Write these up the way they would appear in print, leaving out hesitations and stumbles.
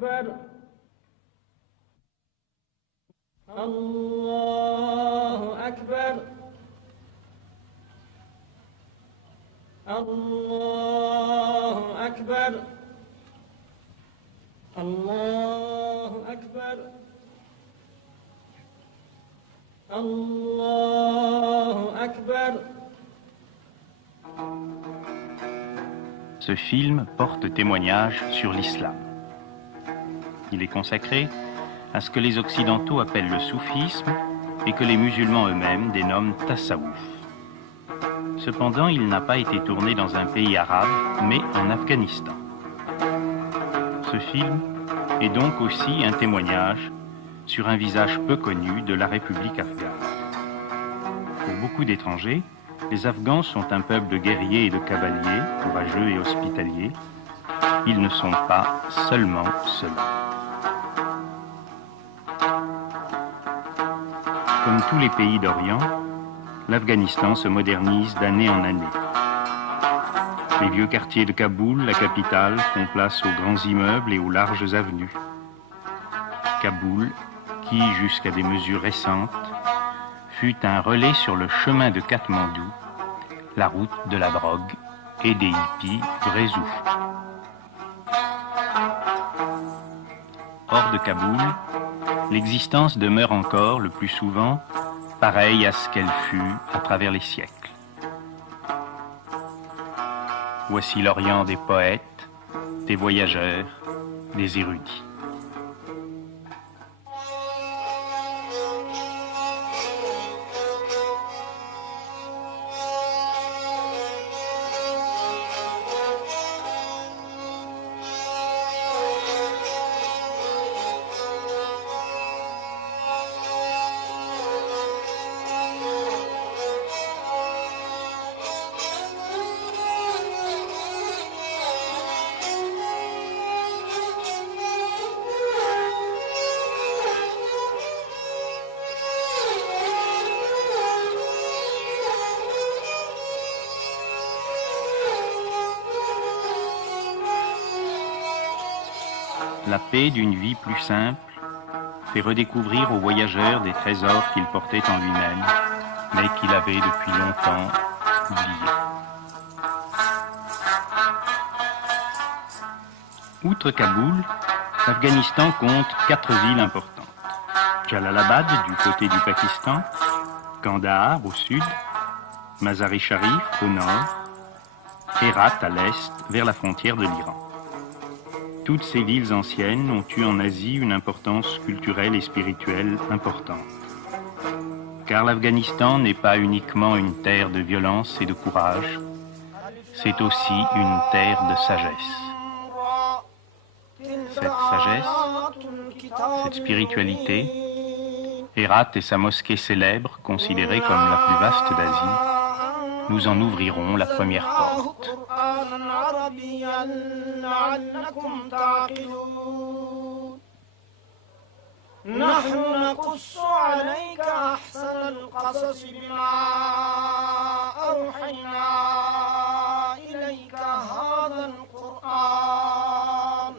أكبر الله أكبر الله أكبر الله أكبر الله أكبر. Ce film porte témoignage sur l'islam. Il est consacré à ce que les Occidentaux appellent le soufisme et que les musulmans eux-mêmes dénomment tasawwuf. Cependant, il n'a pas été tourné dans un pays arabe, mais en Afghanistan. Ce film est donc aussi un témoignage sur un visage peu connu de la République afghane. Pour beaucoup d'étrangers, les Afghans sont un peuple de guerriers et de cavaliers, courageux et hospitaliers. Ils ne sont pas seulement cela. Comme tous les pays d'Orient, l'Afghanistan se modernise d'année en année. Les vieux quartiers de Kaboul, la capitale, font place aux grands immeubles et aux larges avenues. Kaboul, qui, jusqu'à des mesures récentes, fut un relais sur le chemin de Katmandou, la route de la drogue et des hippies vrais ou fous. Hors de Kaboul, l'existence demeure encore, le plus souvent, pareille à ce qu'elle fut à travers les siècles. Voici l'Orient des poètes, des voyageurs, des érudits. La paix d'une vie plus simple fait redécouvrir aux voyageurs des trésors qu'il portait en lui-même, mais qu'il avait depuis longtemps oubliés. Outre Kaboul, l'Afghanistan compte 4 villes importantes. Jalalabad du côté du Pakistan, Kandahar au sud, Mazar-e-Sharif au nord, Herat à l'est vers la frontière de l'Iran. Toutes ces villes anciennes ont eu en Asie une importance culturelle et spirituelle importante. Car l'Afghanistan n'est pas uniquement une terre de violence et de courage, c'est aussi une terre de sagesse. Cette sagesse, cette spiritualité, Herat et sa mosquée célèbre, considérée comme la plus vaste d'Asie, nous en ouvrirons la première porte. نحن نقص عليك أحسن القصص بما أوحينا إليك هذا القرآن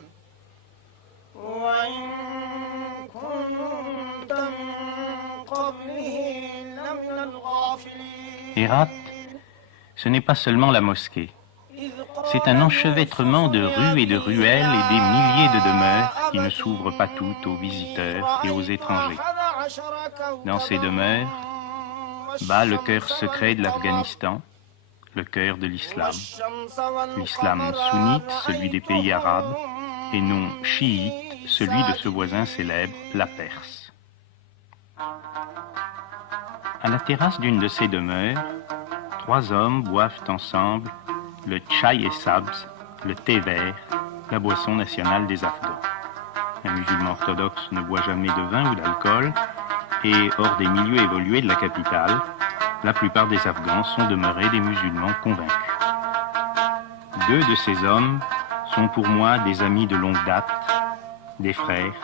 وإن كنت من قبله لمن الغافلين. Herat, ce n'est pas seulement la mosquée. C'est un enchevêtrement de rues et de ruelles et des milliers de demeures qui ne s'ouvrent pas toutes aux visiteurs et aux étrangers. Dans ces demeures bat le cœur secret de l'Afghanistan, le cœur de l'islam. L'islam sunnite, celui des pays arabes, et non chiite, celui de ce voisin célèbre, la Perse. À la terrasse d'une de ces demeures, 3 hommes boivent ensemble le chai et sabz, le thé vert, la boisson nationale des Afghans. Un musulman orthodoxe ne boit jamais de vin ou d'alcool, et hors des milieux évolués de la capitale, la plupart des Afghans sont demeurés des musulmans convaincus. 2 de ces hommes sont pour moi des amis de longue date, des frères,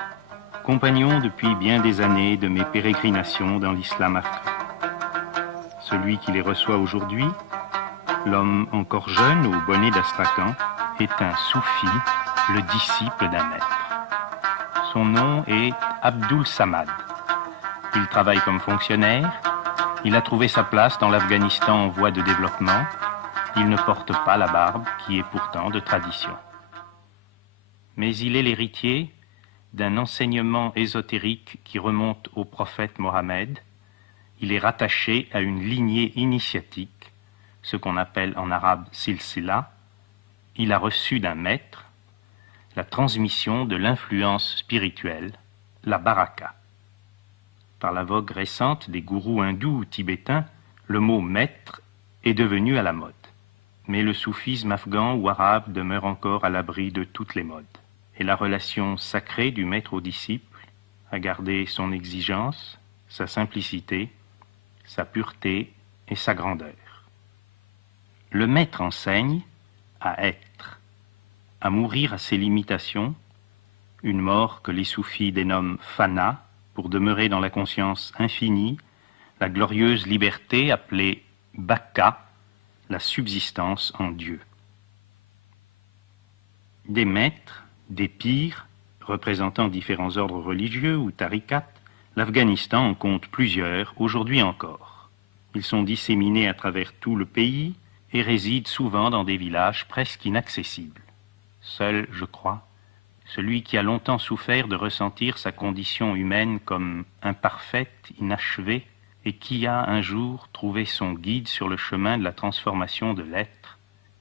compagnons depuis bien des années de mes pérégrinations dans l'islam afghan. Celui qui les reçoit aujourd'hui, l'homme encore jeune au bonnet d'Astrakhan, est un soufi, le disciple d'un maître. Son nom est Abdul Samad. Il travaille comme fonctionnaire. Il a trouvé sa place dans l'Afghanistan en voie de développement. Il ne porte pas la barbe, qui est pourtant de tradition. Mais il est l'héritier d'un enseignement ésotérique qui remonte au prophète Mohammed. Il est rattaché à une lignée initiatique, ce qu'on appelle en arabe silsila. Il a reçu d'un maître la transmission de l'influence spirituelle, la baraka. Par la vogue récente des gourous hindous ou tibétains, le mot maître est devenu à la mode. Mais le soufisme afghan ou arabe demeure encore à l'abri de toutes les modes. Et la relation sacrée du maître au disciple a gardé son exigence, sa simplicité, sa pureté et sa grandeur. Le maître enseigne à être, à mourir à ses limitations, une mort que les soufis dénomment fana, pour demeurer dans la conscience infinie, la glorieuse liberté appelée baka, la subsistance en Dieu. Des maîtres, des pires, représentant différents ordres religieux ou tarikats, l'Afghanistan en compte plusieurs, aujourd'hui encore. Ils sont disséminés à travers tout le pays et résident souvent dans des villages presque inaccessibles. Seul, je crois, celui qui a longtemps souffert de ressentir sa condition humaine comme imparfaite, inachevée, et qui a un jour trouvé son guide sur le chemin de la transformation de l'être,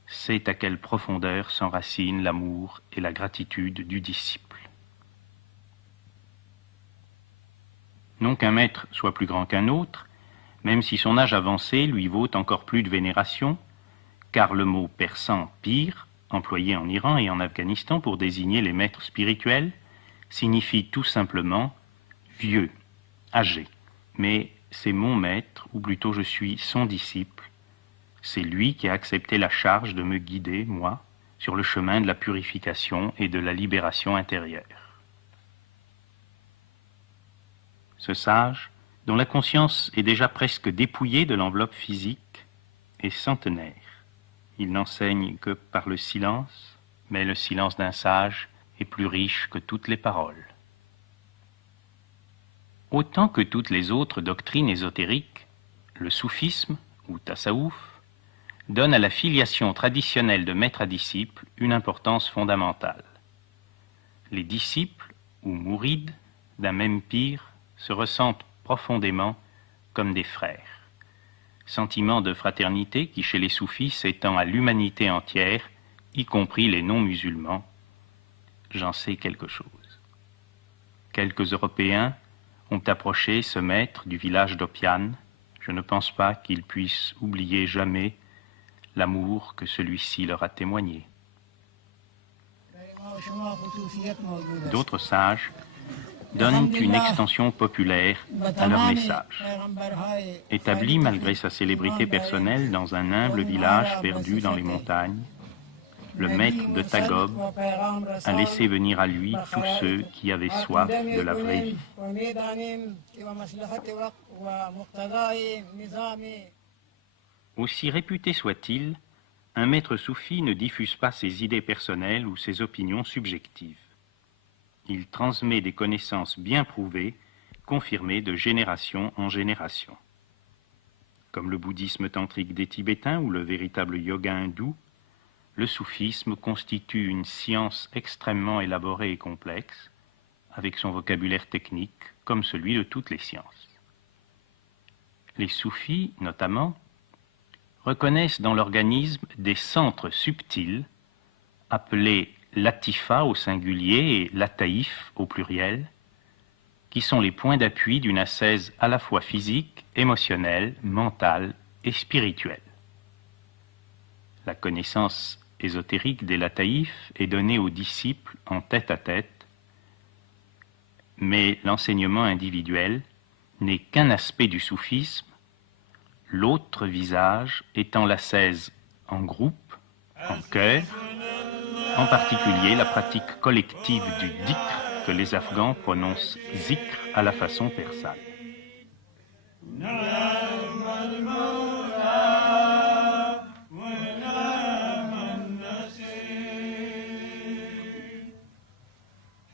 sait à quelle profondeur s'enracinent l'amour et la gratitude du disciple. Non qu'un maître soit plus grand qu'un autre, même si son âge avancé lui vaut encore plus de vénération, car le mot persan pir, employé en Iran et en Afghanistan pour désigner les maîtres spirituels, signifie tout simplement vieux, âgé. Mais c'est mon maître, ou plutôt je suis son disciple. C'est lui qui a accepté la charge de me guider, moi, sur le chemin de la purification et de la libération intérieure. Ce sage, dont la conscience est déjà presque dépouillée de l'enveloppe physique, est centenaire. Il n'enseigne que par le silence, mais le silence d'un sage est plus riche que toutes les paroles. Autant que toutes les autres doctrines ésotériques, le soufisme, ou tassaouf, donne à la filiation traditionnelle de maître à disciple une importance fondamentale. Les disciples, ou mourides, d'un même pir, se ressentent profondément comme des frères. Sentiment de fraternité qui, chez les soufis, s'étend à l'humanité entière, y compris les non-musulmans. J'en sais quelque chose. Quelques Européens ont approché ce maître du village d'Opian. Je ne pense pas qu'ils puissent oublier jamais l'amour que celui-ci leur a témoigné. D'autres sages donnent une extension populaire à leur message. Établi malgré sa célébrité personnelle dans un humble village perdu dans les montagnes, le maître de Tagob a laissé venir à lui tous ceux qui avaient soif de la vraie vie. Aussi réputé soit-il, un maître soufi ne diffuse pas ses idées personnelles ou ses opinions subjectives. Il transmet des connaissances bien prouvées, confirmées de génération en génération. Comme le bouddhisme tantrique des Tibétains ou le véritable yoga hindou, le soufisme constitue une science extrêmement élaborée et complexe, avec son vocabulaire technique comme celui de toutes les sciences. Les soufis, notamment, reconnaissent dans l'organisme des centres subtils, appelés latifa au singulier et lataïf au pluriel, qui sont les points d'appui d'une ascèse à la fois physique, émotionnelle, mentale et spirituelle. La connaissance ésotérique des lataïfs est donnée aux disciples en tête-à-tête, mais l'enseignement individuel n'est qu'un aspect du soufisme, l'autre visage étant l'ascèse en groupe, en chœur, en particulier la pratique collective du dhikr que les Afghans prononcent zikr à la façon persane.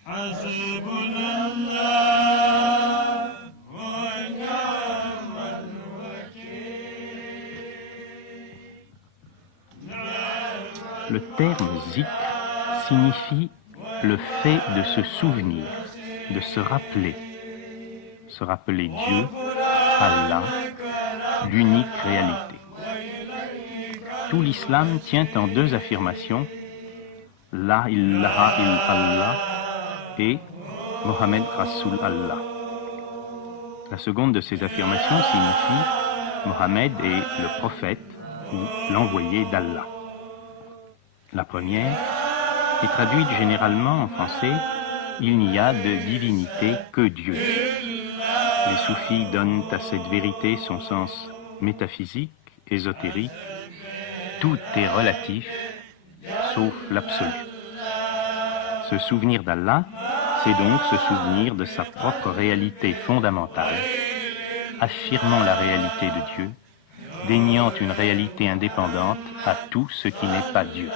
حسبنا terme zikr signifie le fait de se souvenir, de se rappeler Dieu, Allah, l'unique réalité. Tout l'islam tient en deux affirmations, La ilaha illallah et Mohammed Rasoul Allah. La seconde de ces affirmations signifie Mohammed est le prophète ou l'envoyé d'Allah. La première est traduite généralement en français « Il n'y a de divinité que Dieu ». Les soufis donnent à cette vérité son sens métaphysique, ésotérique. Tout est relatif, sauf l'absolu. Se souvenir d'Allah, c'est donc se souvenir de sa propre réalité fondamentale, affirmant la réalité de Dieu, déniant une réalité indépendante à tout ce qui n'est pas Dieu.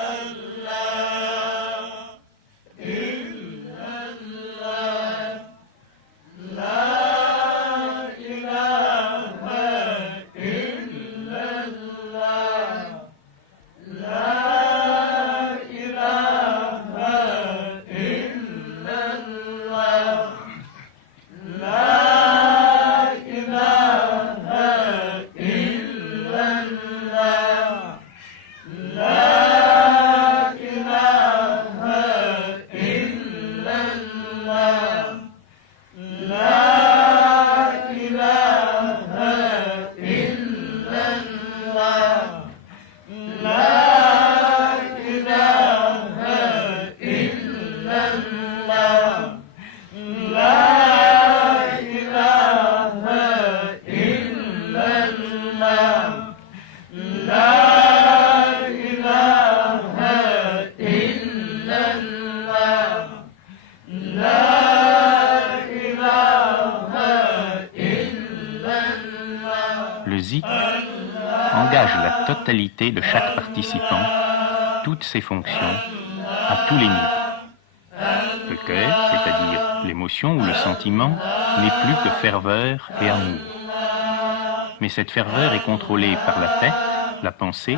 Le zikr engage la totalité de chaque participant, toutes ses fonctions, à tous les niveaux. Le cœur, c'est-à-dire l'émotion ou le sentiment, n'est plus que ferveur et amour. Mais cette ferveur est contrôlée par la tête, la pensée,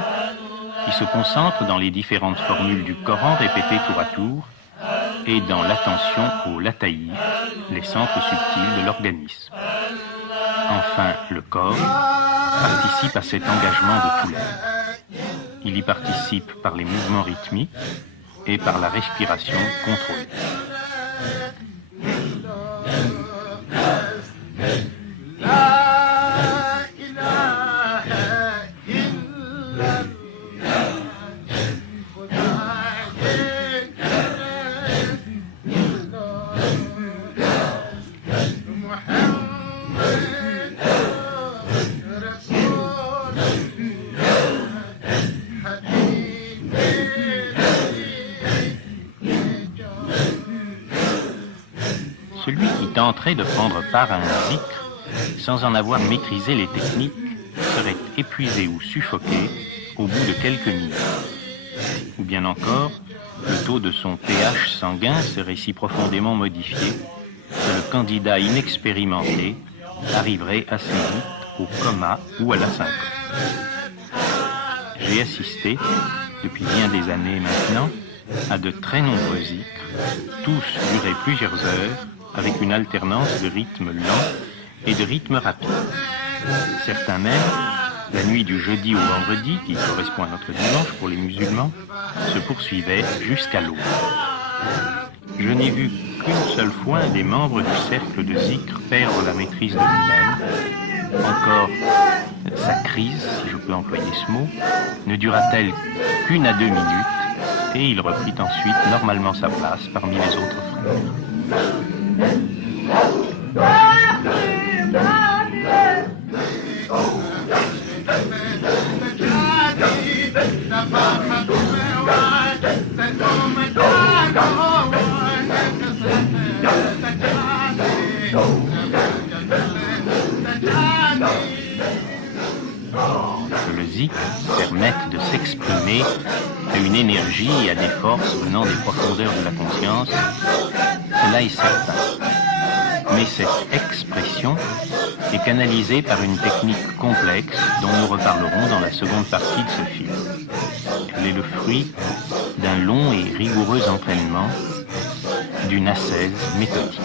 qui se concentre dans les différentes formules du Coran répétées tour à tour, et dans l'attention aux lataïs, les centres subtils de l'organisme. Enfin, le corps participe à cet engagement de tout l'être. Il y participe par les mouvements rythmiques et par la respiration contrôlée. Celui qui tenterait de prendre part à un zikr sans en avoir maîtrisé les techniques serait épuisé ou suffoqué au bout de quelques minutes. Ou bien encore, le taux de son pH sanguin serait si profondément modifié que le candidat inexpérimenté arriverait assez vite au coma ou à la syncope. J'ai assisté, depuis bien des années maintenant, à de très nombreux zikrs, tous duraient plusieurs heures, avec une alternance de rythme lent et de rythme rapide. Certains même, la nuit du jeudi au vendredi, qui correspond à notre dimanche pour les musulmans, se poursuivaient jusqu'à l'aube. Je n'ai vu qu'une seule fois des membres du cercle de zikr perdre la maîtrise de lui-même. Encore, sa crise, si je peux employer ce mot, ne dura-t-elle qu'1 à 2 minutes, et il reprit ensuite normalement sa place parmi les autres frères. Que le zikr permette de s'exprimer à une énergie et à des forces venant des profondeurs de la conscience, cela est certain. Mais cette expression est canalisée par une technique complexe dont nous reparlerons dans la seconde partie de ce film. Elle est le fruit d'un long et rigoureux entraînement, d'une ascèse méthodique.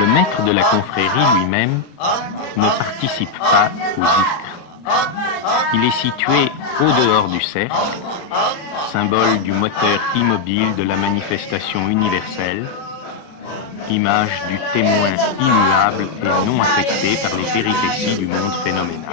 Le maître de la confrérie lui-même ne participe pas au zikr. Il est situé au dehors du cercle, symbole du moteur immobile de la manifestation universelle, image du témoin immuable et non affecté par les péripéties du monde phénoménal.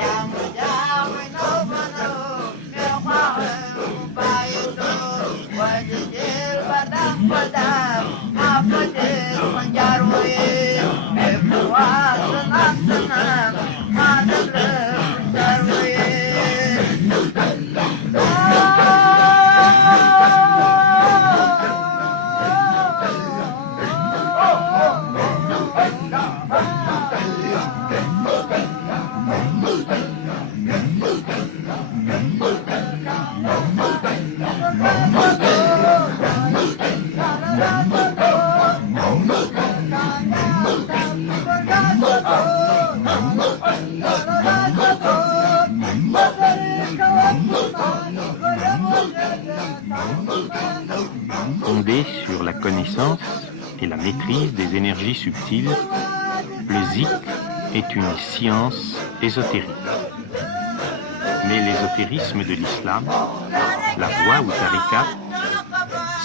Fondé sur la connaissance et la maîtrise des énergies subtiles, le zikr est une science ésotérique. Mais l'ésotérisme de l'islam, la voie ou tariqa,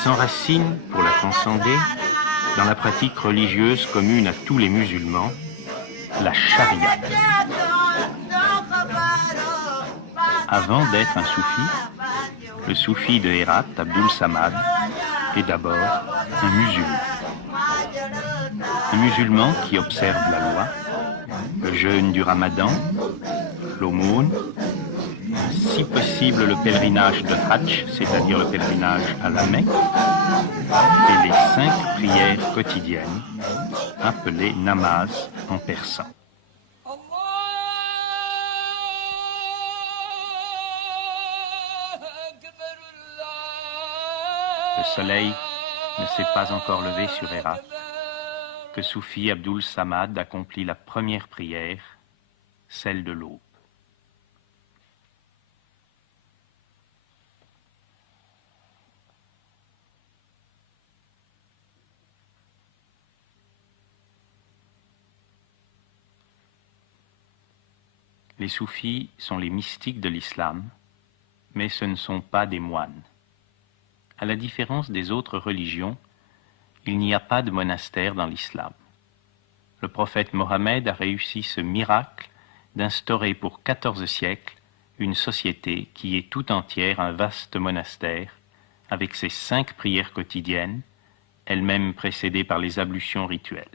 s'enracine, pour la transcender, dans la pratique religieuse commune à tous les musulmans, la charia. Avant d'être un soufi, le soufi de Hérat, Abdul Samad, est d'abord un musulman. Un musulman qui observe la loi, le jeûne du ramadan, l'aumône, si possible le pèlerinage de Hajj, c'est-à-dire le pèlerinage à la Mecque, et les 5 prières quotidiennes, appelées namaz en persan. Le soleil ne s'est pas encore levé sur Hérat, que Soufi Abdul Samad accomplit la première prière, celle de l'aube. Les soufis sont les mystiques de l'islam, mais ce ne sont pas des moines. À la différence des autres religions, il n'y a pas de monastère dans l'islam. Le prophète Mohammed a réussi ce miracle d'instaurer pour 14 siècles une société qui est tout entière un vaste monastère, avec ses 5 prières quotidiennes, elles-mêmes précédées par les ablutions rituelles.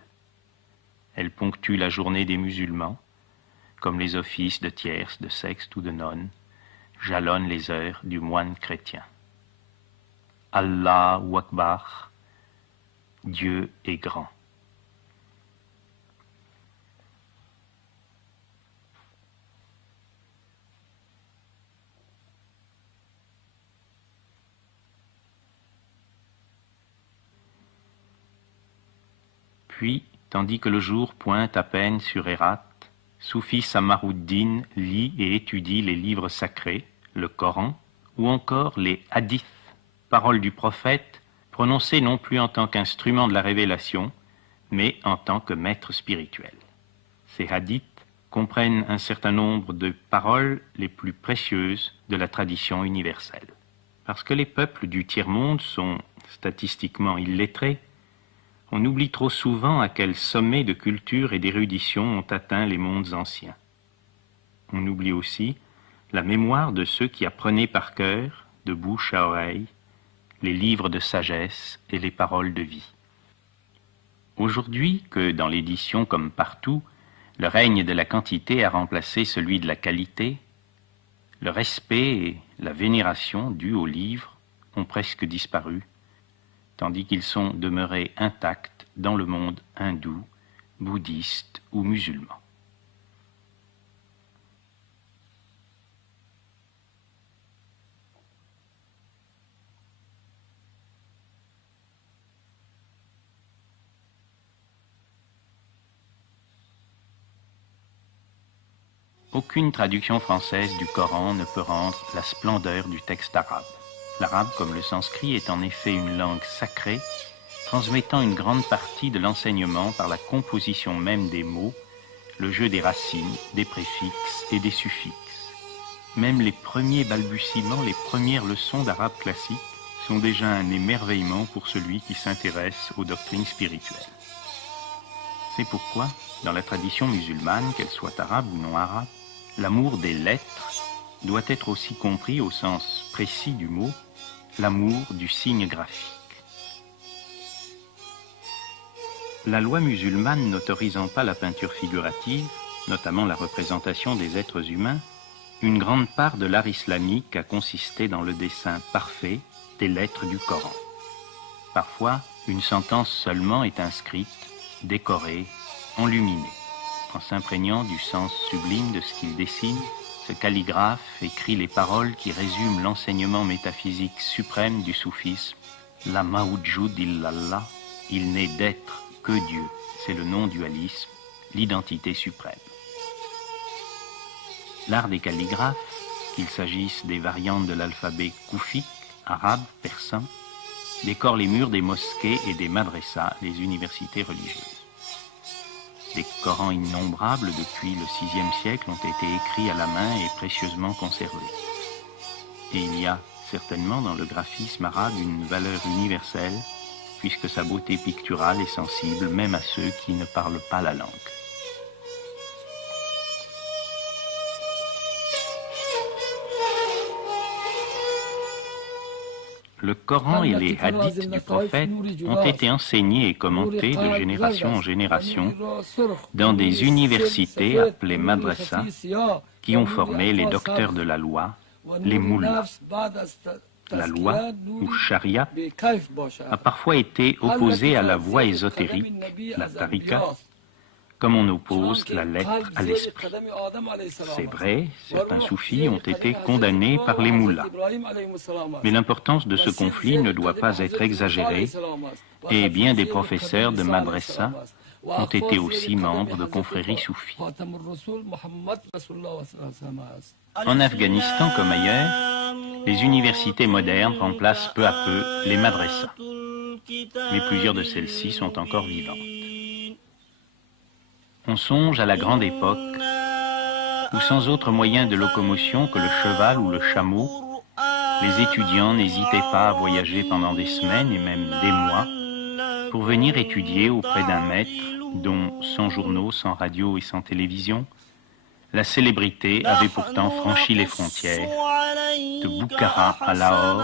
Elles ponctuent la journée des musulmans, comme les offices de tierce, de sexte ou de nonne, jalonnent les heures du moine chrétien. Allahu Akbar, Dieu est grand. Puis, tandis que le jour pointe à peine sur Hérat, Soufi Samaruddin lit et étudie les livres sacrés, le Coran, ou encore les hadiths, paroles du prophète, prononcées non plus en tant qu'instrument de la révélation, mais en tant que maître spirituel. Ces hadiths comprennent un certain nombre de paroles les plus précieuses de la tradition universelle. Parce que les peuples du tiers-monde sont statistiquement illettrés, on oublie trop souvent à quel sommet de culture et d'érudition ont atteint les mondes anciens. On oublie aussi la mémoire de ceux qui apprenaient par cœur, de bouche à oreille, les livres de sagesse et les paroles de vie. Aujourd'hui, que dans l'édition comme partout, le règne de la quantité a remplacé celui de la qualité, le respect et la vénération dus aux livres ont presque disparu, tandis qu'ils sont demeurés intacts dans le monde hindou, bouddhiste ou musulman. Aucune traduction française du Coran ne peut rendre la splendeur du texte arabe. L'arabe, comme le sanskrit, est en effet une langue sacrée, transmettant une grande partie de l'enseignement par la composition même des mots, le jeu des racines, des préfixes et des suffixes. Même les premiers balbutiements, les premières leçons d'arabe classique sont déjà un émerveillement pour celui qui s'intéresse aux doctrines spirituelles. C'est pourquoi, dans la tradition musulmane, qu'elle soit arabe ou non arabe, l'amour des lettres doit être aussi compris au sens précis du mot, l'amour du signe graphique. La loi musulmane n'autorisant pas la peinture figurative, notamment la représentation des êtres humains, une grande part de l'art islamique a consisté dans le dessin parfait des lettres du Coran. Parfois, une sentence seulement est inscrite, décorée, enluminée. En s'imprégnant du sens sublime de ce qu'il dessine, ce calligraphe écrit les paroles qui résument l'enseignement métaphysique suprême du soufisme. La mawjud illallah, il n'est d'être que Dieu. C'est le non-dualisme, l'identité suprême. L'art des calligraphes, qu'il s'agisse des variantes de l'alphabet koufique, arabe, persan, décore les murs des mosquées et des madrassas, les universités religieuses. Des Corans innombrables depuis le VIe siècle ont été écrits à la main et précieusement conservés. Et il y a certainement dans le graphisme arabe une valeur universelle, puisque sa beauté picturale est sensible même à ceux qui ne parlent pas la langue. Le Coran et les hadiths du prophète ont été enseignés et commentés de génération en génération dans des universités appelées madrasas qui ont formé les docteurs de la loi, les moullas. La loi, ou charia, a parfois été opposée à la voie ésotérique, la tariqa, comme on oppose la lettre à l'esprit. C'est vrai, certains soufis ont été condamnés par les moullas. Mais l'importance de ce conflit ne doit pas être exagérée, et bien des professeurs de madrasa ont été aussi membres de confréries soufis. En Afghanistan comme ailleurs, les universités modernes remplacent peu à peu les madrasas, mais plusieurs de celles-ci sont encore vivantes. On songe à la grande époque où, sans autre moyen de locomotion que le cheval ou le chameau, les étudiants n'hésitaient pas à voyager pendant des semaines et même des mois pour venir étudier auprès d'un maître dont, sans journaux, sans radio et sans télévision, la célébrité avait pourtant franchi les frontières, de Boukhara à Lahore,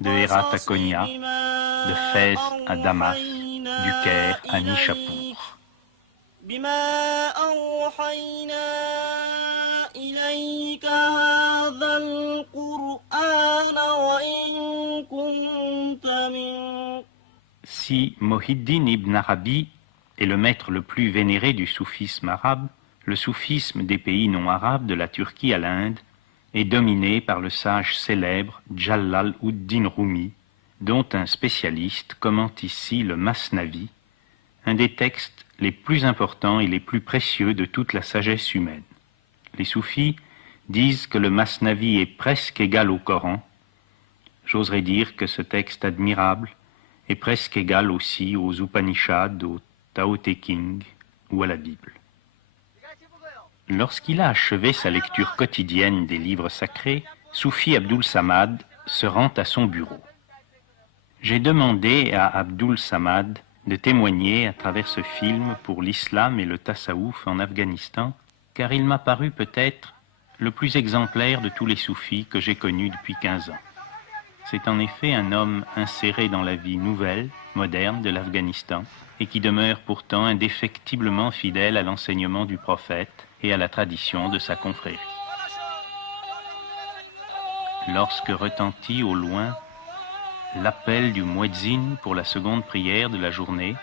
de Hérat à Konya, de Fès à Damas, du Caire à Nishapur. بما أوحينا إليك هذا القرآن وإن كنت من. Si Mohiddin ibn Arabi est le maître le plus vénéré du soufisme arabe, le soufisme des pays non arabes de la Turquie à l'Inde est dominé par le sage célèbre Jalal ud-Din Rumi, dont un spécialiste commente ici le Masnavi, un des textes les plus importants et les plus précieux de toute la sagesse humaine. Les soufis disent que le Masnavi est presque égal au Coran. J'oserais dire que ce texte admirable est presque égal aussi aux Upanishads, au Tao Te Ching ou à la Bible. Lorsqu'il a achevé sa lecture quotidienne des livres sacrés, Soufi Abdul Samad se rend à son bureau. J'ai demandé à Abdul Samad de témoigner à travers ce film pour l'islam et le tassaouf en Afghanistan, car il m'a paru peut-être le plus exemplaire de tous les soufis que j'ai connus depuis 15 ans. C'est en effet un homme inséré dans la vie nouvelle, moderne de l'Afghanistan, et qui demeure pourtant indéfectiblement fidèle à l'enseignement du prophète et à la tradition de sa confrérie. Lorsque retentit au loin l'appel du muezzin pour la seconde prière de la journée,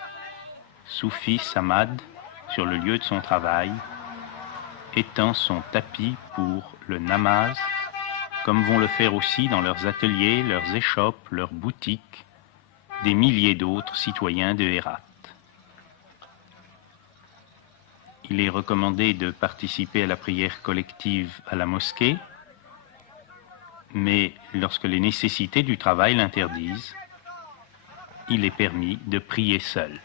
Soufi Samad, sur le lieu de son travail, étend son tapis pour le namaz, comme vont le faire aussi dans leurs ateliers, leurs échoppes, leurs boutiques, des milliers d'autres citoyens de Hérat. il est recommandé de participer à la prière collective à la mosquée, mais lorsque les nécessités du travail l'interdisent, il est permis de prier seul.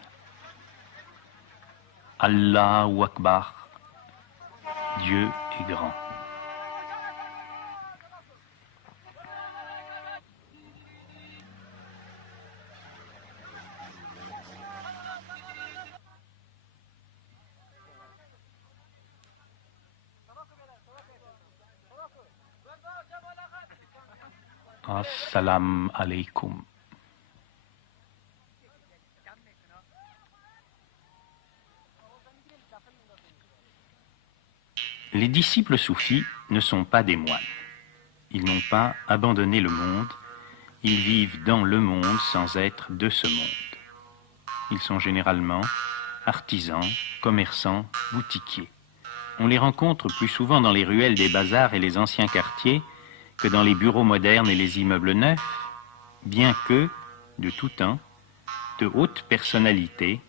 Allahu Akbar, Dieu est grand. Assalamu alaikum. Les disciples soufis ne sont pas des moines. Ils n'ont pas abandonné le monde, ils vivent dans le monde sans être de ce monde. Ils sont généralement artisans, commerçants, boutiquiers. On les rencontre plus souvent dans les ruelles des bazars et les anciens quartiers que dans les bureaux modernes et les immeubles neufs, bien que, de tout temps, de hautes personnalités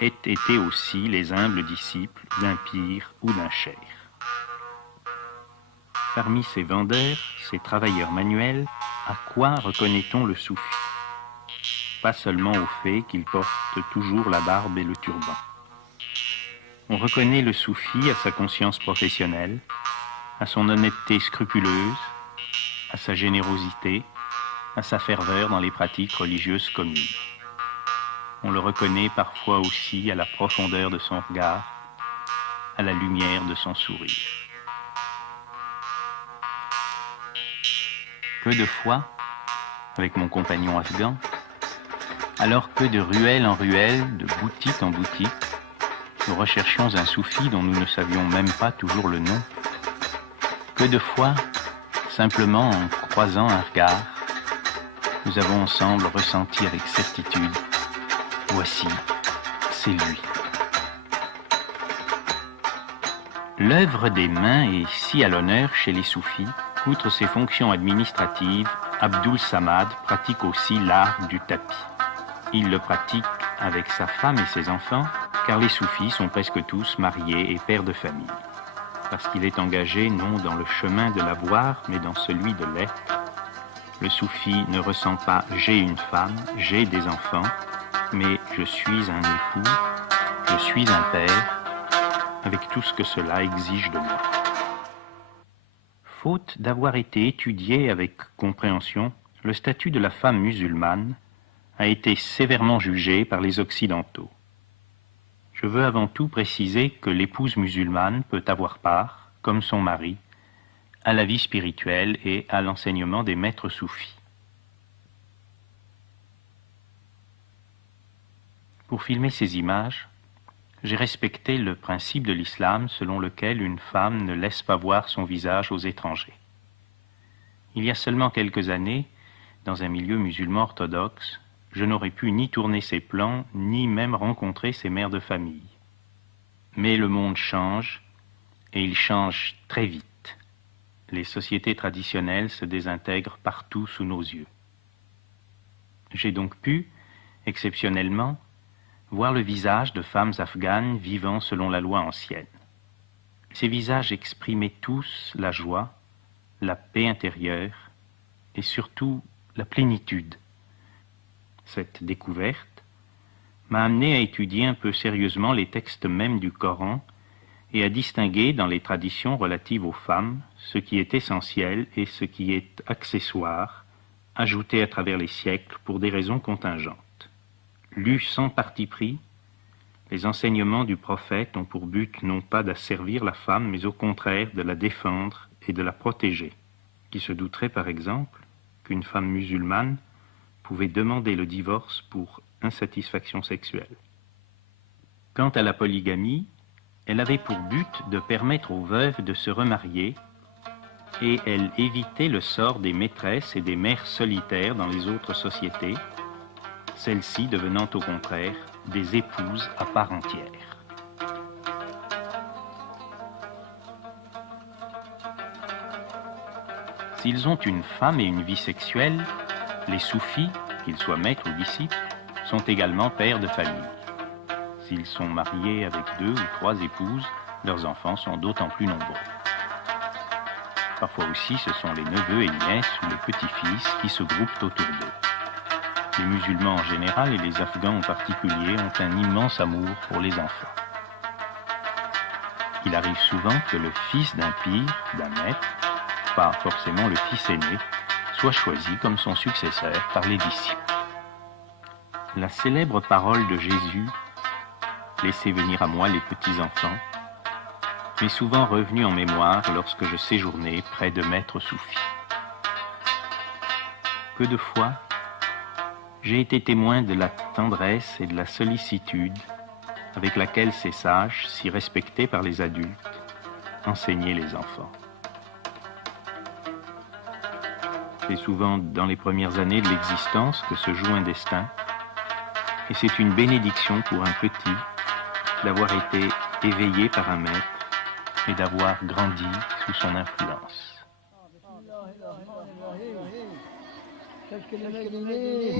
aient été aussi les humbles disciples d'un pire ou d'un cheikh. Parmi ces vendeurs, ces travailleurs manuels, à quoi reconnaît-on le soufi? Pas seulement au fait qu'il porte toujours la barbe et le turban. On reconnaît le soufi à sa conscience professionnelle, à son honnêteté scrupuleuse, à sa générosité, à sa ferveur dans les pratiques religieuses communes. On le reconnaît parfois aussi à la profondeur de son regard, à la lumière de son sourire. Peu de fois, avec mon compagnon afghan, alors que de ruelle en ruelle, de boutique en boutique, nous recherchions un soufi dont nous ne savions même pas toujours le nom. Peu de fois, simplement en croisant un regard, nous avons ensemble ressenti avec certitude, voici, c'est lui. L'œuvre des mains est si à l'honneur chez les soufis. Outre ses fonctions administratives, Abdul Samad pratique aussi l'art du tapis. Il le pratique avec sa femme et ses enfants, car les soufis sont presque tous mariés et pères de famille. Parce qu'il est engagé non dans le chemin de l'avoir, mais dans celui de l'être. Le soufi ne ressent pas « j'ai une femme, j'ai des enfants », mais « je suis un époux, je suis un père », avec tout ce que cela exige de moi. Faute d'avoir été étudié avec compréhension, le statut de la femme musulmane a été sévèrement jugé par les Occidentaux. Je veux avant tout préciser que l'épouse musulmane peut avoir part, comme son mari, à la vie spirituelle et à l'enseignement des maîtres soufis. Pour filmer ces images, j'ai respecté le principe de l'islam selon lequel une femme ne laisse pas voir son visage aux étrangers. Il y a seulement quelques années, dans un milieu musulman orthodoxe, je n'aurais pu ni tourner ces plans, ni même rencontrer ces mères de famille. Mais le monde change, et il change très vite. Les sociétés traditionnelles se désintègrent partout sous nos yeux. J'ai donc pu, exceptionnellement, voir le visage de femmes afghanes vivant selon la loi ancienne. Ces visages exprimaient tous la joie, la paix intérieure et surtout la plénitude. Cette découverte m'a amené à étudier un peu sérieusement les textes mêmes du Coran et à distinguer dans les traditions relatives aux femmes ce qui est essentiel et ce qui est accessoire, ajouté à travers les siècles pour des raisons contingentes. Lus sans parti pris, les enseignements du prophète ont pour but non pas d'asservir la femme, mais au contraire de la défendre et de la protéger. Qui se douterait par exemple qu'une femme musulmane pouvait demander le divorce pour insatisfaction sexuelle. Quant à la polygamie, elle avait pour but de permettre aux veuves de se remarier et elle évitait le sort des maîtresses et des mères solitaires dans les autres sociétés, celles-ci devenant au contraire des épouses à part entière. S'ils ont une femme et une vie sexuelle, les soufis, qu'ils soient maîtres ou disciples, sont également pères de famille. S'ils sont mariés avec 2 ou 3 épouses, leurs enfants sont d'autant plus nombreux. Parfois aussi, ce sont les neveux et nièces ou les petits-fils qui se groupent autour d'eux. Les musulmans en général et les Afghans en particulier ont un immense amour pour les enfants. Il arrive souvent que le fils d'un pir, d'un maître, pas forcément le fils aîné, soit choisi comme son successeur par les disciples. La célèbre parole de Jésus, « Laissez venir à moi les petits-enfants », m'est souvent revenue en mémoire lorsque je séjournais près de maîtres soufis. Peu de fois, j'ai été témoin de la tendresse et de la sollicitude avec laquelle ces sages, si respectés par les adultes, enseignaient les enfants. C'est souvent dans les premières années de l'existence que se joue un destin, et c'est une bénédiction pour un petit d'avoir été éveillé par un maître et d'avoir grandi sous son influence.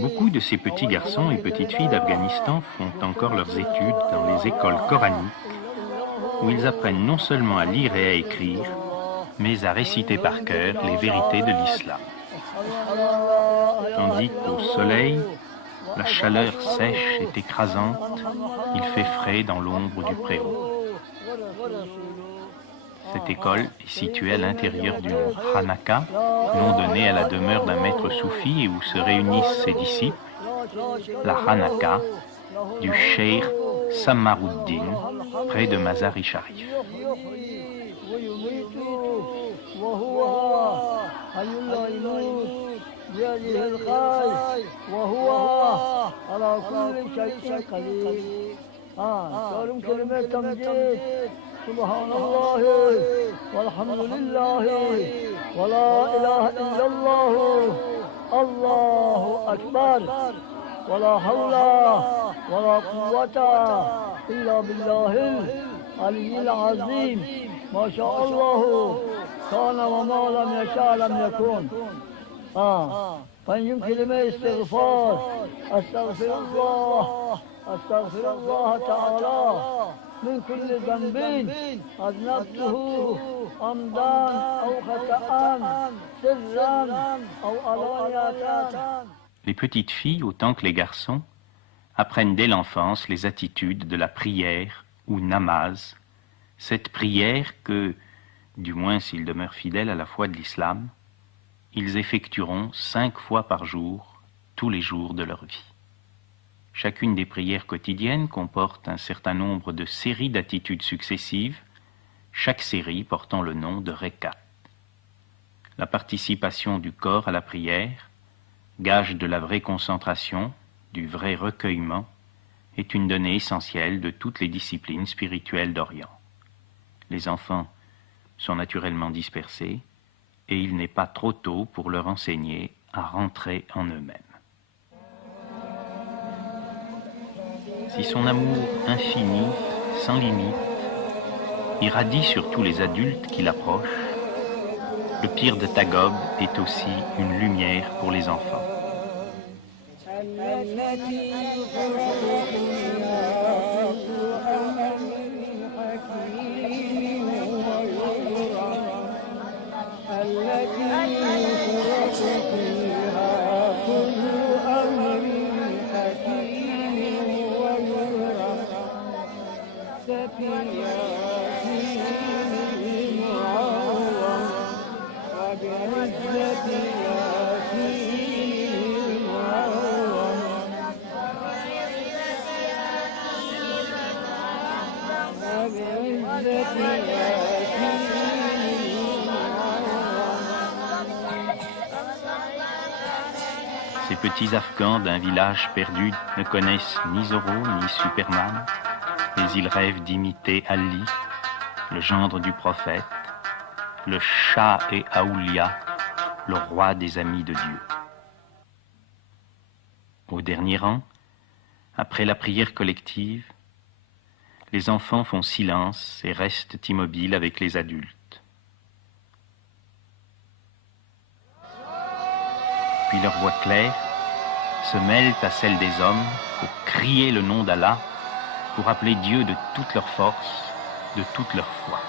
Beaucoup de ces petits garçons et petites filles d'Afghanistan font encore leurs études dans les écoles coraniques, où ils apprennent non seulement à lire et à écrire, mais à réciter par cœur les vérités de l'islam. Tandis qu'au soleil, la chaleur sèche est écrasante, il fait frais dans l'ombre du préau. Cette école est située à l'intérieur d'une Hanaka, nom donné à la demeure d'un maître soufi et où se réunissent ses disciples, la Hanaka du Cheikh Sammaruddin, près de Mazar-i Sharif. سبحان الله والحمد لله ولا إله إلا الله الله أكبر ولا حول ولا قوة إلا بالله العلي العظيم ما شاء الله كان وما لم يشاء لم يكن فإن كلمة استغفار أستغفر الله تعالى من كل ذنب أذنبته عمدا أو خطأ سرا أو علانية. Les petites filles, autant que les garçons, apprennent dès l'enfance les attitudes de la prière ou namaz, cette prière que, du moins s'ils demeurent fidèles à la foi de l'islam, ils effectueront 5 fois par jour, tous les jours de leur vie. Chacune des prières quotidiennes comporte un certain nombre de séries d'attitudes successives, chaque série portant le nom de rekat. La participation du corps à la prière, gage de la vraie concentration, du vrai recueillement, est une donnée essentielle de toutes les disciplines spirituelles d'Orient. Les enfants sont naturellement dispersés et il n'est pas trop tôt pour leur enseigner à rentrer en eux-mêmes. Si son amour infini, sans limite, irradie sur tous les adultes qui l'approchent, le pire de Tagob est aussi une lumière pour les enfants. Ces petits Afghans d'un village perdu ne connaissent ni Zorro ni Superman, mais ils rêvent d'imiter Ali, le gendre du prophète, le Shah et Aoulia, le roi des amis de Dieu. Au dernier rang, après la prière collective, les enfants font silence et restent immobiles avec les adultes. Puis leur voix claire se mêle à celle des hommes pour crier le nom d'Allah pour appeler Dieu de toute leur force, de toute leur foi.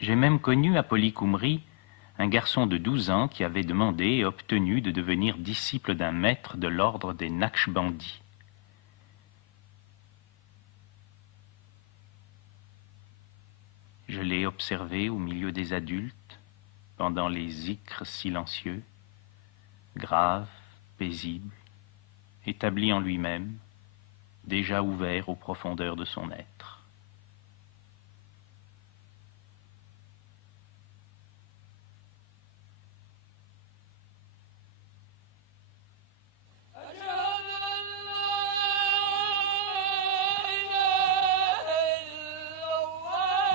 J'ai même connu à Polykoumri un garçon de 12 ans qui avait demandé et obtenu de devenir disciple d'un maître de l'ordre des Naqshbandis. Je l'ai observé au milieu des adultes, pendant les zikrs silencieux, grave, paisible, établi en lui-même, déjà ouvert aux profondeurs de son être.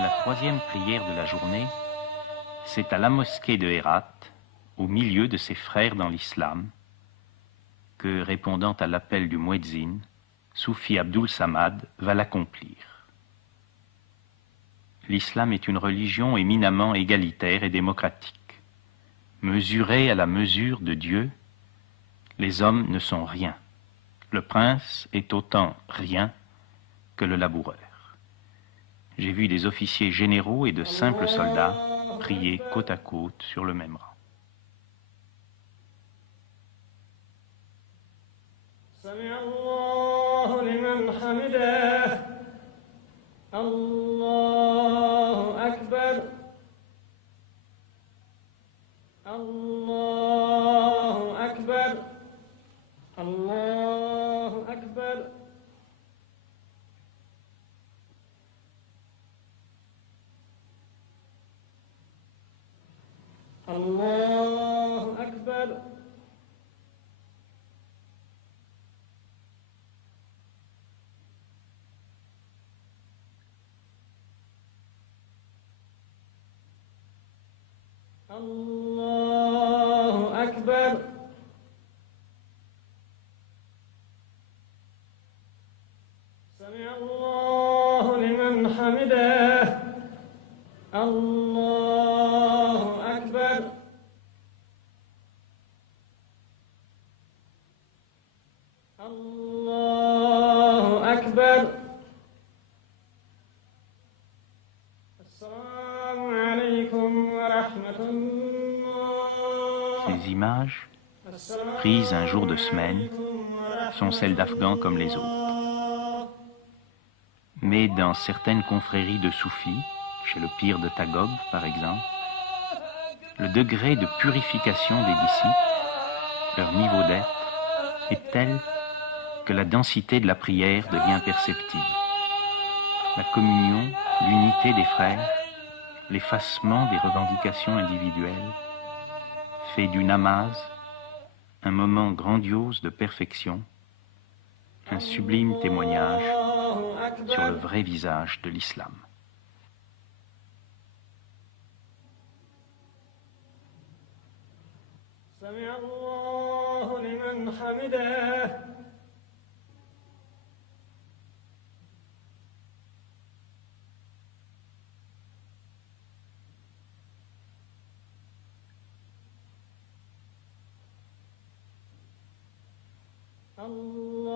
La troisième prière de la journée, c'est à la mosquée de Hérat, au milieu de ses frères dans l'islam, que, répondant à l'appel du muezzin, Soufi Abdul Samad va l'accomplir. L'islam est une religion éminemment égalitaire et démocratique. Mesurée à la mesure de Dieu, les hommes ne sont rien. Le prince est autant rien que le laboureur. J'ai vu des officiers généraux et de simples soldats prier côte à côte sur le même rang. سمع الله لمن حمده الله أكبر الله أكبر الله أكبر الله أكبر الله أكبر سمع الله لمن حمده الله أكبر الله أكبر السلام عليكم ورحمة الله. Ces images, prises un jour de semaine, sont celles d'Afghans comme les autres. Mais dans certaines confréries de soufis, chez le pire de Tagog par exemple, le degré de purification des disciples, leur niveau d'être, est tel que la densité de la prière devient perceptible. La communion, l'unité des frères, l'effacement des revendications individuelles, fait du namaz un moment grandiose de perfection, un sublime témoignage sur le vrai visage de l'islam. سمع الله لمن حمده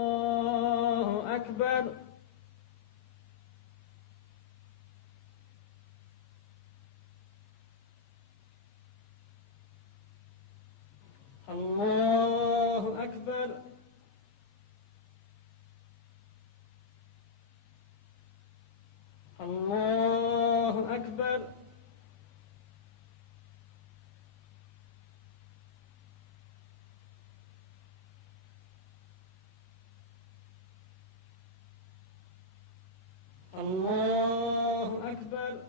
الله أكبر الله أكبر الله أكبر الله أكبر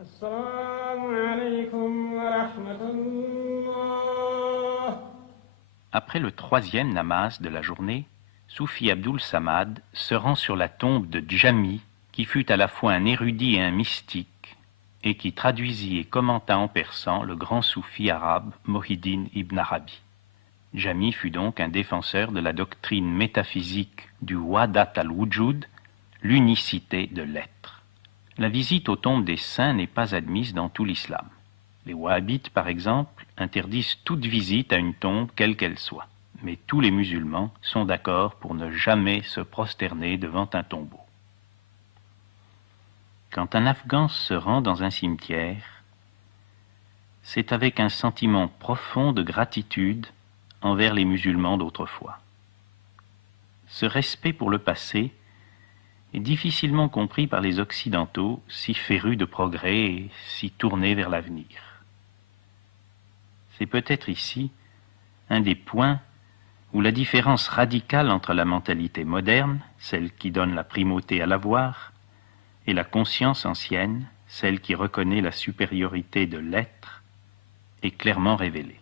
السلام عليكم ورحمة الله. Après le troisième namaz de la journée, Soufi Abdul Samad se rend sur la tombe de Djami, qui fut à la fois un érudit et un mystique, et qui traduisit et commenta en persan le grand soufi arabe Mohiddin ibn Arabi. Jami fut donc un défenseur de la doctrine métaphysique du Wahdat al-Wujud, l'unicité de l'être. La visite aux tombes des saints n'est pas admise dans tout l'islam. Les wahhabites, par exemple, interdisent toute visite à une tombe quelle qu'elle soit. Mais tous les musulmans sont d'accord pour ne jamais se prosterner devant un tombeau. Quand un Afghan se rend dans un cimetière, c'est avec un sentiment profond de gratitude envers les musulmans d'autrefois. Ce respect pour le passé est difficilement compris par les Occidentaux, si férus de progrès et si tournés vers l'avenir. C'est peut-être ici un des points où la différence radicale entre la mentalité moderne, celle qui donne la primauté à l'avoir, et la conscience ancienne, celle qui reconnaît la supériorité de l'être, est clairement révélée.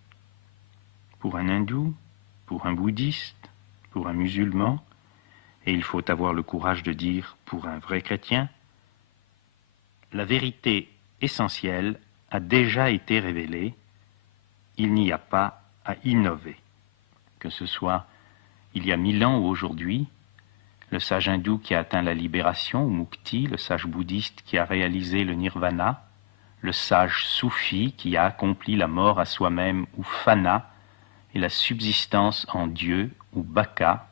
Pour un hindou, pour un bouddhiste, pour un musulman, et il faut avoir le courage de dire pour un vrai chrétien, la vérité essentielle a déjà été révélée, il n'y a pas à innover. Que ce soit il y a 1000 ans ou aujourd'hui, le sage hindou qui a atteint la libération, ou Mukti, le sage bouddhiste qui a réalisé le nirvana, le sage soufi qui a accompli la mort à soi-même, ou fana, et la subsistance en Dieu, ou baka,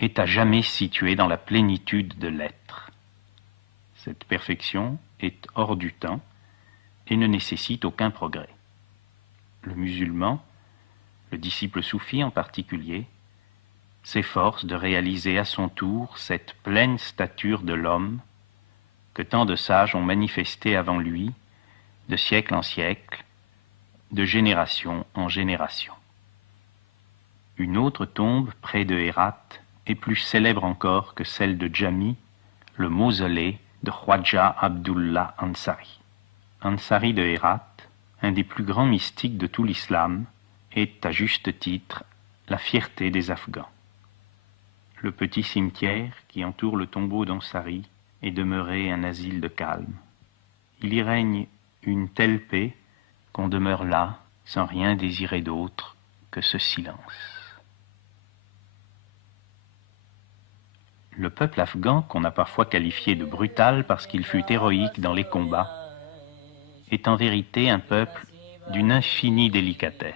est à jamais située dans la plénitude de l'être. Cette perfection est hors du temps et ne nécessite aucun progrès. Le musulman, le disciple soufi en particulier, s'efforce de réaliser à son tour cette pleine stature de l'homme que tant de sages ont manifestée avant lui, de siècle en siècle, de génération en génération. Une autre tombe près de Hérat est plus célèbre encore que celle de Jami, le mausolée de Khwaja Abdullah Ansari. Ansari de Hérat, un des plus grands mystiques de tout l'islam, est à juste titre la fierté des Afghans. Le petit cimetière qui entoure le tombeau d'Ansari est demeuré un asile de calme. Il y règne une telle paix qu'on demeure là sans rien désirer d'autre que ce silence. Le peuple afghan, qu'on a parfois qualifié de brutal parce qu'il fut héroïque dans les combats, est en vérité un peuple d'une infinie délicatesse.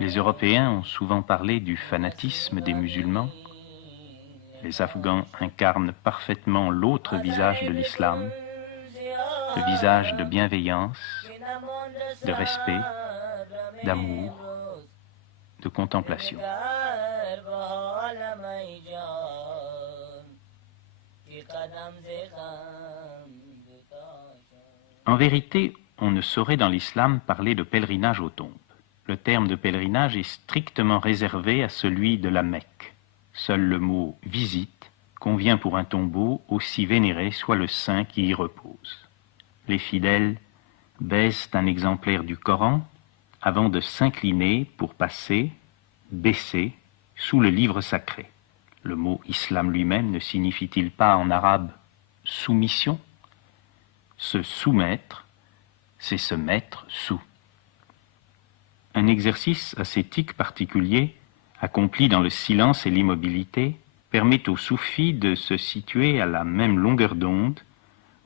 Les Européens ont souvent parlé du fanatisme des musulmans. Les Afghans incarnent parfaitement l'autre visage de l'islam, le visage de bienveillance, de respect, d'amour, de contemplation. En vérité, on ne saurait dans l'islam parler de pèlerinage aux tombes. Le terme de pèlerinage est strictement réservé à celui de la Mecque. Seul le mot « visite » convient pour un tombeau aussi vénéré soit le saint qui y repose. Les fidèles baisent un exemplaire du Coran avant de s'incliner pour passer, baisser, sous le livre sacré. Le mot « islam » lui-même ne signifie-t-il pas en arabe « soumission » ? Se soumettre, c'est se mettre sous. Un exercice ascétique particulier, accompli dans le silence et l'immobilité, permet aux soufis de se situer à la même longueur d'onde,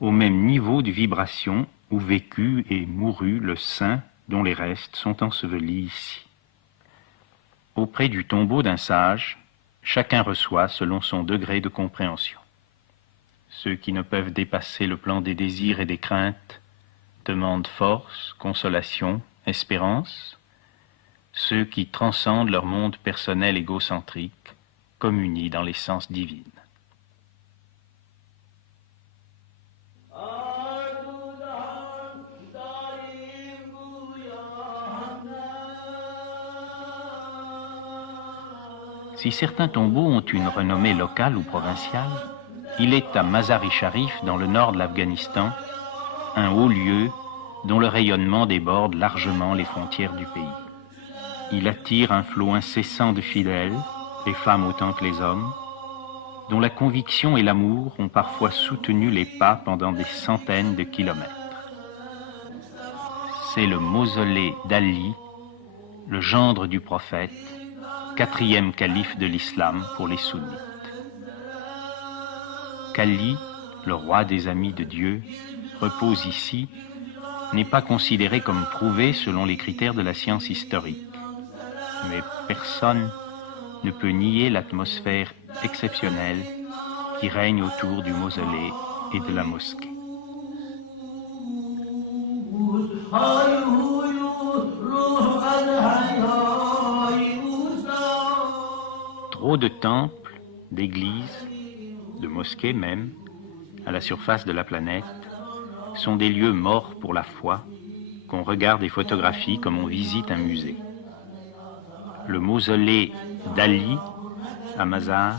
au même niveau de vibration où vécut et mourut le saint dont les restes sont ensevelis ici. Auprès du tombeau d'un sage, chacun reçoit selon son degré de compréhension. Ceux qui ne peuvent dépasser le plan des désirs et des craintes demandent force, consolation, espérance. Ceux qui transcendent leur monde personnel égocentrique communient dans l'essence divine. Si certains tombeaux ont une renommée locale ou provinciale, il est à Mazar-i-Sharif, dans le nord de l'Afghanistan, un haut lieu dont le rayonnement déborde largement les frontières du pays. Il attire un flot incessant de fidèles, les femmes autant que les hommes, dont la conviction et l'amour ont parfois soutenu les pas pendant des centaines de kilomètres. C'est le mausolée d'Ali, le gendre du prophète, 4e calife de l'islam pour les sunnites. Qu'Ali, le roi des amis de Dieu, repose ici, n'est pas considéré comme prouvé selon les critères de la science historique. Mais personne ne peut nier l'atmosphère exceptionnelle qui règne autour du mausolée et de la mosquée. Trop de temples, d'églises, de mosquées même, à la surface de la planète, sont des lieux morts pour la foi, qu'on regarde et photographie comme on visite un musée. Le mausolée d'Ali, à Mazar,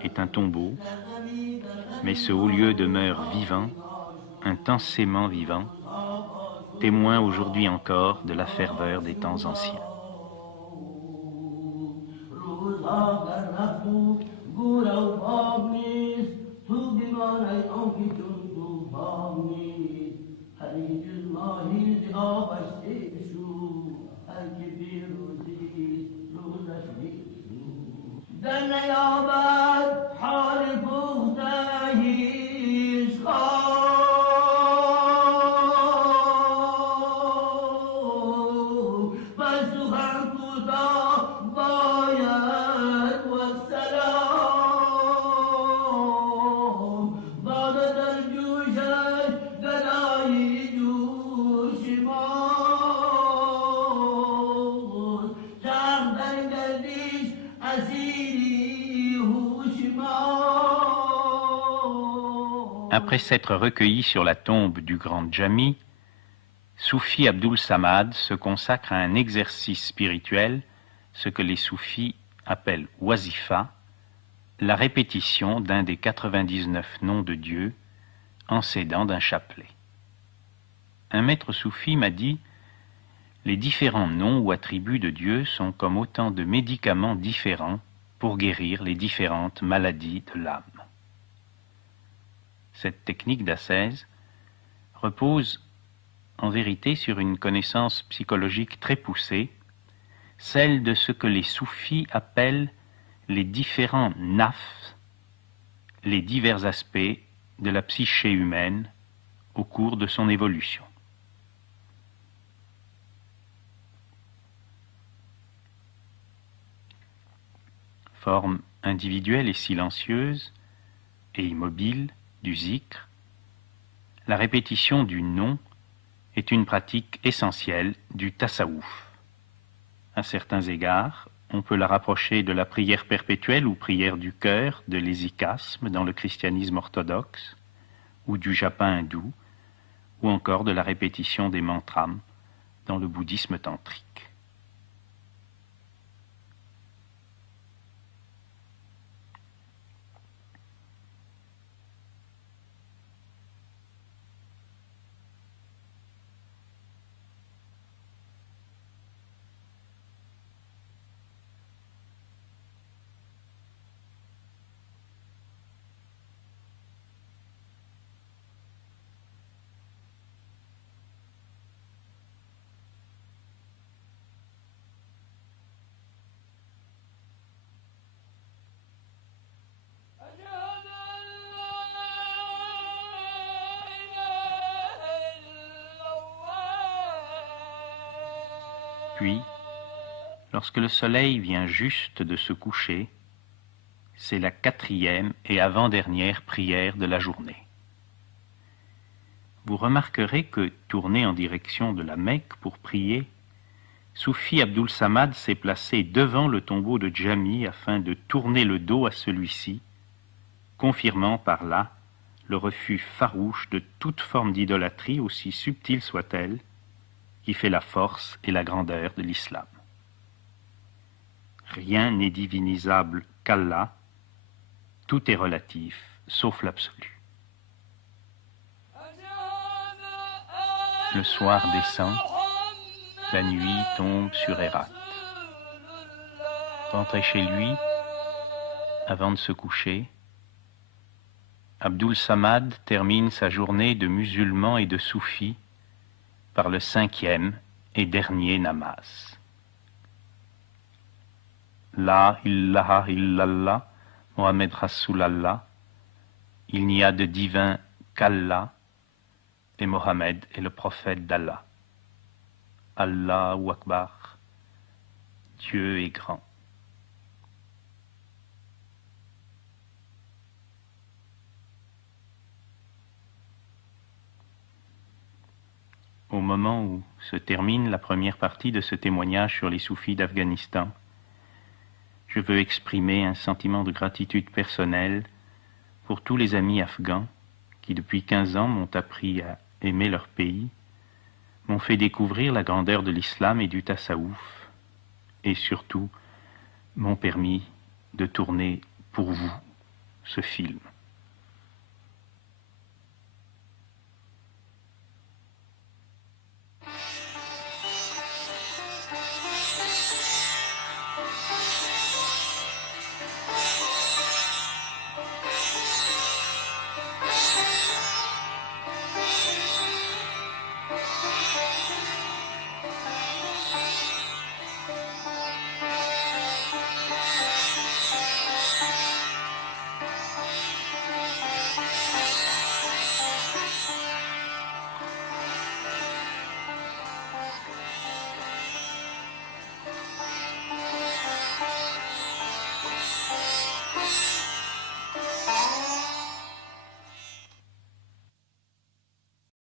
est un tombeau, mais ce haut lieu demeure vivant, intensément vivant, témoin aujourd'hui encore de la ferveur des temps anciens. Après s'être recueilli sur la tombe du grand Jami, Soufi Abdul Samad se consacre à un exercice spirituel, ce que les soufis appellent wazifa, la répétition d'un des 99 noms de Dieu en s'aidant d'un chapelet. Un maître soufi m'a dit « Les différents noms ou attributs de Dieu sont comme autant de médicaments différents pour guérir les différentes maladies de l'âme. » Cette technique d'ascèse repose en vérité sur une connaissance psychologique très poussée, celle de ce que les soufis appellent les différents nafs, les divers aspects de la psyché humaine au cours de son évolution. Forme individuelle et silencieuse et immobile du zikr, la répétition du nom est une pratique essentielle du tasawwuf. À certains égards, on peut la rapprocher de la prière perpétuelle ou prière du cœur de l'hésychasme dans le christianisme orthodoxe, ou du japa hindou, ou encore de la répétition des mantras dans le bouddhisme tantrique. Puis, lorsque le soleil vient juste de se coucher, c'est la 4e et avant-dernière prière de la journée. Vous remarquerez que, tourné en direction de la Mecque pour prier, Soufi Abdul Samad s'est placé devant le tombeau de Jami afin de tourner le dos à celui-ci, confirmant par là le refus farouche de toute forme d'idolâtrie, aussi subtile soit-elle, qui fait la force et la grandeur de l'islam. Rien n'est divinisable qu'Allah, tout est relatif, sauf l'absolu. Le soir descend, la nuit tombe sur Hérat. Rentrer chez lui, avant de se coucher, Abdul Samad termine sa journée de musulman et de soufi par le 5e et dernier namaz. La ilaha illallah, Mohammed Rasulallah, il n'y a de divin qu'Allah, et Mohammed est le prophète d'Allah. Allahu Akbar, Dieu est grand. Au moment où se termine la première partie de ce témoignage sur les soufis d'Afghanistan, je veux exprimer un sentiment de gratitude personnelle pour tous les amis afghans qui depuis 15 ans m'ont appris à aimer leur pays, m'ont fait découvrir la grandeur de l'islam et du tassaouf, et surtout m'ont permis de tourner pour vous ce film.